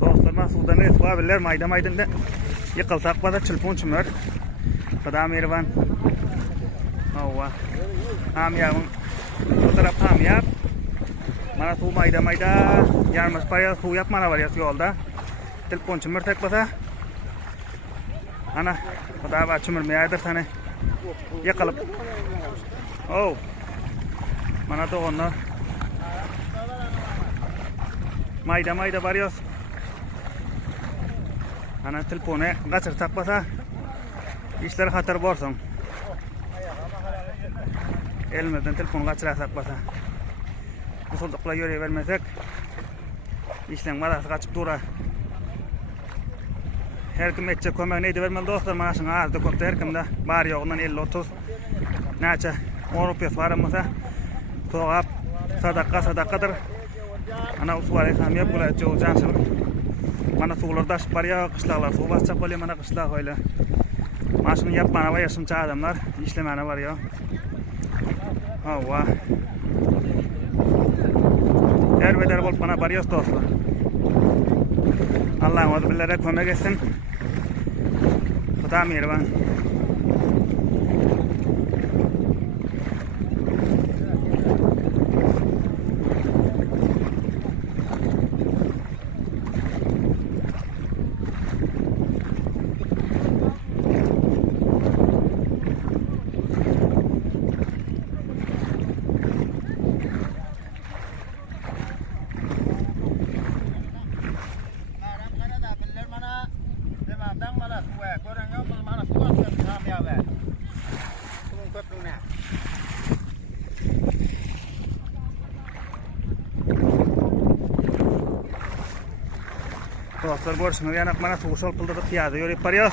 Dostlar, Masudan resvabiller mayda-maydanda yıkılsak bada çılpun çımır. Xuda mehriban. Ova. Hamyabın. Bu taraf hamyab. Mana suv mayda-mayda yarmış paraya suv yapmana var yolda. Çılpun çımır tek basa. Ana, xuda ba çımırmayadır sana. Yıkılıp. Oh. Mana doğanlar. Mayda varıyoruz. Ana telefonu kaçırsak basa işler hatır borsun. Elimizden telefonu kaçırsak basa. Usuldukla yöre vermesek işlerin marası kaçıp dura. Her kim etçe kömek neydi vermeli dostlar, mana şuna azdı köpte her kimde var yoğundan 50-30 neçe 10 rupiya varmasa soğap sadakadır. Ana usvare kamyap bular çoğu cansılık. Mana suğlarda aşıp var ya kışlaklar. Suğ basacak oluyor mana kışlak öyle. Maşını yapmana var yaşımça adamlar. İşlemene var ya. Hava. Erbeder bolup bana barıyoruz dostlar. Allah'ım adı billere kömek etsin. Xuda mehriban. Dostlar, görüşmek yanak mana suğu solpuldadık piyadı yörüp varıyoruz.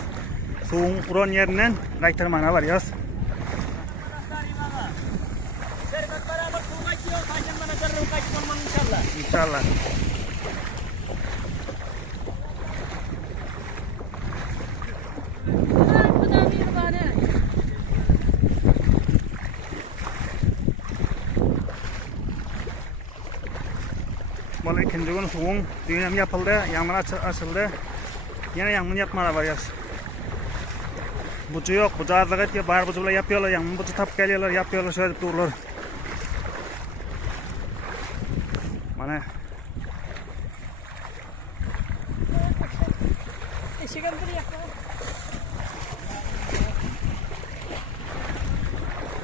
Suğun uron yerinden kaytırmana varıyoruz. İnşallah. Vallahi ikinci gün suğun düğünem yapıldı, yangın açıldı. Yine yangın yapmana varıyoruz. Bucu yok, bucu azlık et, bahar bucu bile yapıyorlar, yangın bucu tap geliyorlar, yapıyorlar, şöyle dururlar. Mana.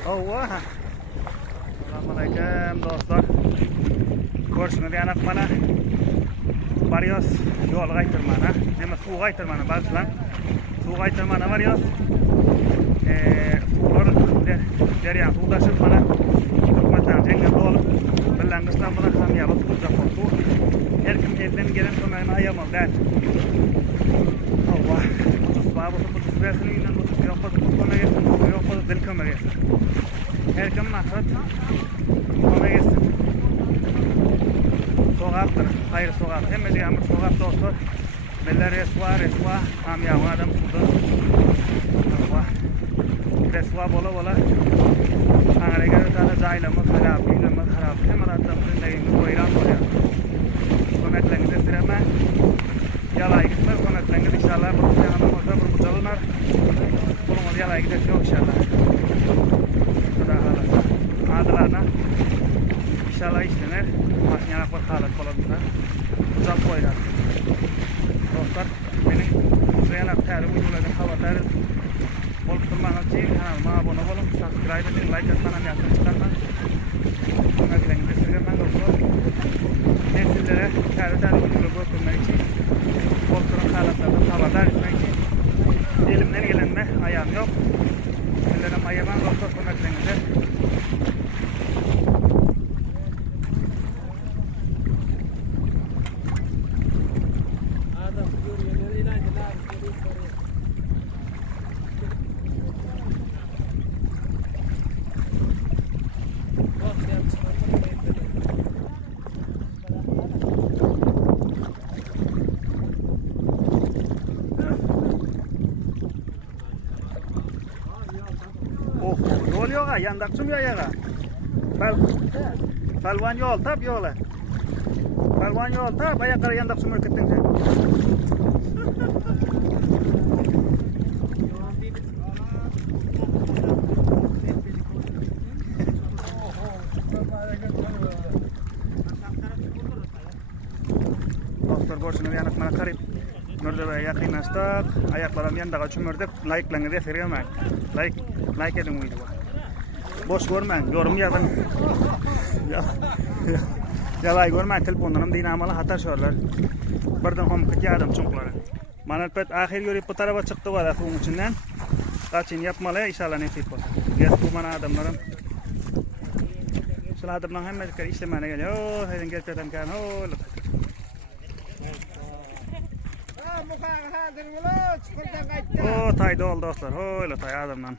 Ova. Selamünaleyküm dostlar. Görüşmek yanak mana varıyoruz yol kaytırmana, nema suv kaytırmana bazılan suv kaytırmana varıyoruz. Sular derya sudaşıp mana hükümetten cengen dolup billangıçlar buna kamyabı tutacak oldu. Her kim elden gelen kömeğini ayamam der. Allah, ucuz babası ucuz versin inan ucuz yok bu kömeği etsin, yok bu dil kömeği etsin. Her kim maksat kömeği etsin. Soğaktır, hayır soğak. Hem de yağmur soğak dostlar. Beller resva, hamyağın adam suda. Resva bola. Ağrı gelip tane caylamız harap, yiylemez harap. Hemen adamın neyimiz koyran koyar. Kömeklerinize süreme. Yalay gitmez, kömekleriniz inşallah. Bu yanında orada bir bucalınar. Bulunuz yalay gidecek yok inşallah. Kuda halasa. Adılarına. İnşallah işlenir. Maşinyalar var halat falan. Uzak koyar. Dostlar, benim uzayanak tarih uyguladığım havaları olup durmanız için kanalıma abone olun. Subscribe edin, like atmanam yapın çıkarma. Kömeklerinizi sürgemen dostlar. Nesillere tarih uygulamak götürmek için olup duran halatlardan haberdar etmek için elimden gelenme ayağım yok. Ellerim ayağım dostlar kömeklerinizi. Yol yo'q, yandaqchim yo'q. Balvan yol, tap yo'la. Balvan yolda ayakları yandak sümür kettin sen. Doktor borçunu yanık bana karip. Mürdübe yakınlaştık. Ayaklarım yandaga çümürdük. Like'larını esirgemek. Like edin videoyu. Boş görmeyin. Yorum yazın. Yalay görmeyin. Telefonlarım dinamalı hatar şorlar. Birden hom kıtı adam çunkları. Mana pet ahir görüp bu tarafa çıktı var suyun içinden. Kaçın yapmalı inşallah nasip olsun. Gel bu mana adamlarım. Şöyle adamlar hemen işlemene geliyor. Oh, hedin gelpeden kan. Oh, o tayda oldu dostlar. Öyle tay adamdan.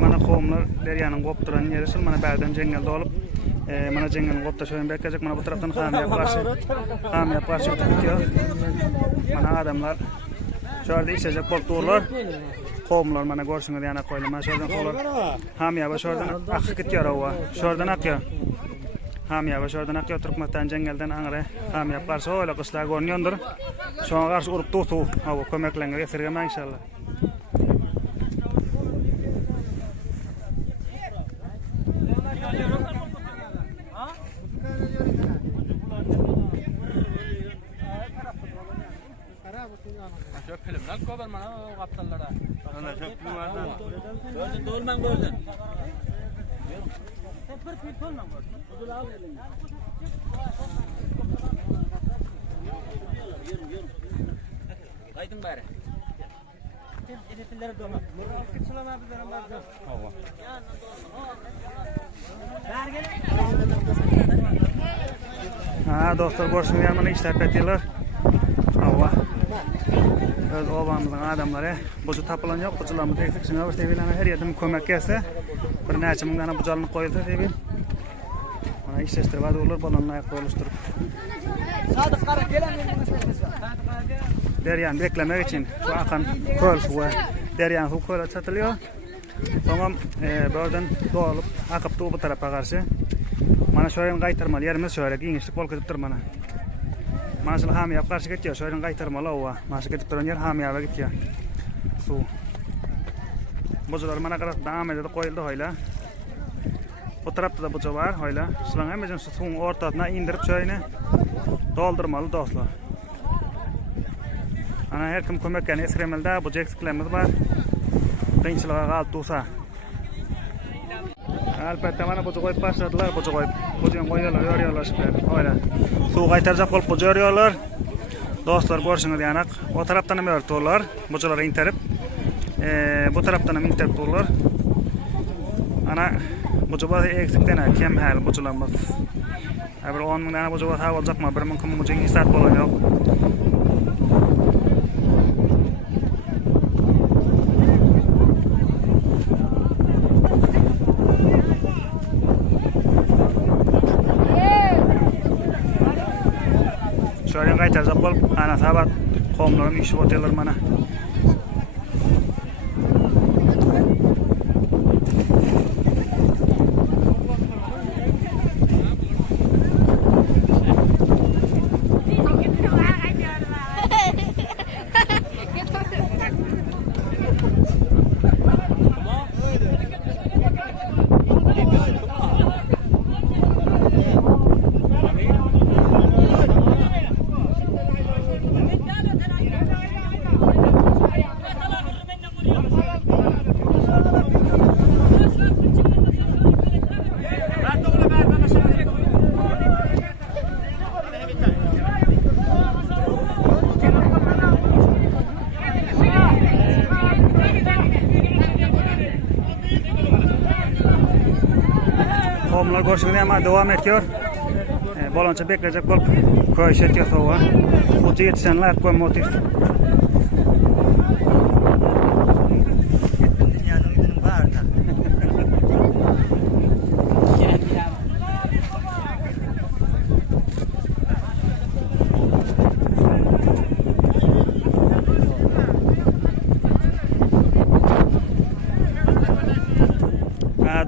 Mana qomlar deryanın qop duran yeri sul mana berden jengelde olup mana jengelin qopta şöyle bekecek mana bu taraftan hamiyap karşı tutuyor. Mana adamlar şöyle içecek bolturlar. Qomlar mana görüşüngüz yana koyulur. Mana şuradan qolar. Hamiyap şuradan akıp gidiyor ova. Şuradan akıyor. Hamiyap şuradan akıyor Türkmenistan jengelden angre. Hamiyap karşı öyle kışlar görünüyordur. Şoňa karşı urup tutu. Hawa kömekleňe getirgemek inşallah. Çok filmler koyar mana o kaptanlara. Ana çok filmlerden. Gördün dolman gördün. Hep bir film olmam gördün. Ödül al elini. Kaydın bari. Editleri dolmam. Kitsulama bizlerin var. Hava. Ha doktor görüşüngüz yana işlep etdiler. Hawa. Öz obamyzyň adamlary buju tapylan ýok, bujularymyz eksik, şoňa bir tebilene her ýerden kömek gelse, bir näçe müň dana bujalyny goýulsa tebil. Mana işleşdirip adurlar bolanly aýak boluşturup. Sadık qara gelen Deryan beklemek için şu akan köl suwa, deryan su köle satylýar. Soňam börden dolup akyp bu tarafa garşy. Mana şoýan gaýtyrmaly ýerimiz şöyle giňişlik bolup gidipdir mana. Mana şol hamiyap garşy gitýär, şoýan gaýtyrmaly owa. Mana şu gidip duran ýer hamiyaba gitýär. Su. Bujular mana garap daam edip goýuldy hoýla. Bu tarapda da buja bar hoýla. Şolaň hemmejen şu suwun ortasyna indirip şöýne doldurmaly dostlar. Ana her kim kömekden esiremelde bu eksiklerimiz var. Kıyınçılığa kalıp dursa. Albatta mana buju koyup başladılar, buju koyup. Bujuň koyuyorlar, örüyorlar şüpher. Öyle. Su kaytaracak olup buju örüyorlar. Dostlar görüşüňiz yanak. O taraftan hem örtüyorlar. Bujuları interip. Bu taraftan hem interip dururlar. Ana buju bazı eksikten kem hal bujularımız. Bir 10 min dana buju hava olacakma, 1 min kim buju isat bolan ýok. Şöyle kaytaracak olup, ana sabat komlarım işi otellar mana. Komlar görüşüňiz ama devam ediyor. Bolança bekleyecek bolup köýüş etýär sowa. Bu ýetişenler lokomotiv.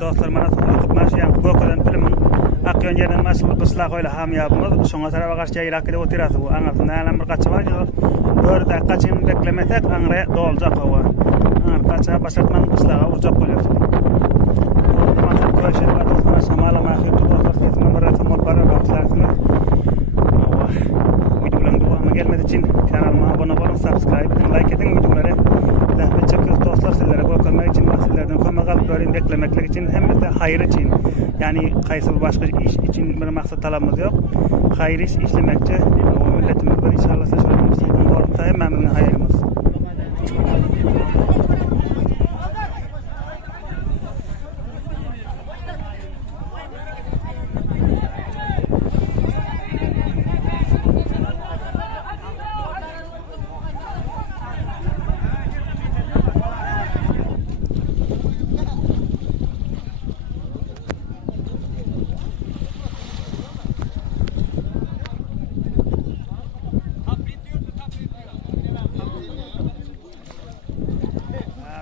Dostlar mana akıp marş Gökelen filmin akyon yerden maşgul kısla koyla hamyabımız şoňa tarafa garşy ýyrak gidip oturasy bu aňardan näme bir gaçy bar ýa 4 dakika çyn beklemetek aňra doljak hawa aňar gaça başlatman kıslaga urjak bolýar. Maksat köşede batysana şamala mahir tutar gitme barata mopara başlarsınız. Videolarım devamı gelmedi için kanalıma abone olun, subscribe edin, like edin videoları. Rahmet çekiyoruz dostlar sizlere görmek için, sizlerden kömek alıp böyle beklemeklik için hem de hayır için. Yani kaysı bir başka iş için bir maksat talabımız yok. Hayır iş işlemekçe o milletimiz bir inşallah şaşırmamız için doğrultuda hemmemizin hayırımız.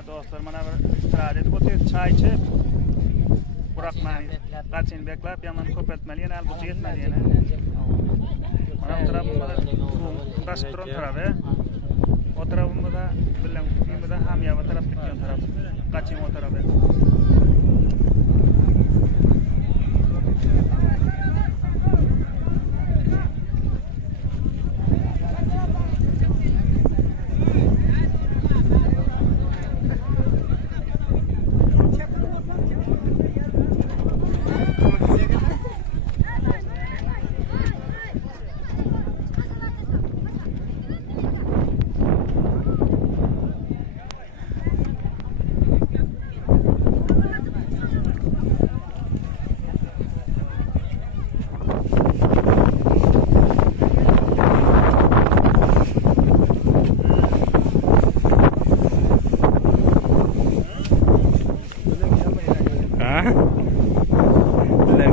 Dostlar mana bir istirahat edip oturuyoruz, çay içip bırakmayın. Kaçın beklep yaman köpeltmeli yana albucu yetmeli yana. Mana bu tarafımda taşıp duran tarafı. O tarafımda da bilen da hamya ve taraf dikyon taraf. Kaçın o tarafı.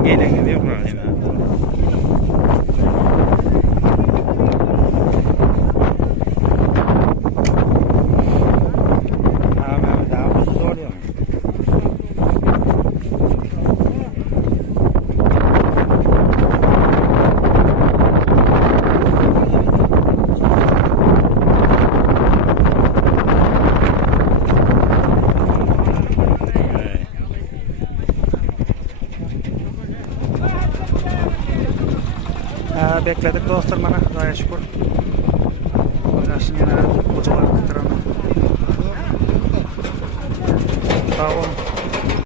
Gelin gidiyor mu? Bekledik dostlar mana, Xudoga şükür. Oynaşın yana kocalar kıtırana. Sağ olun.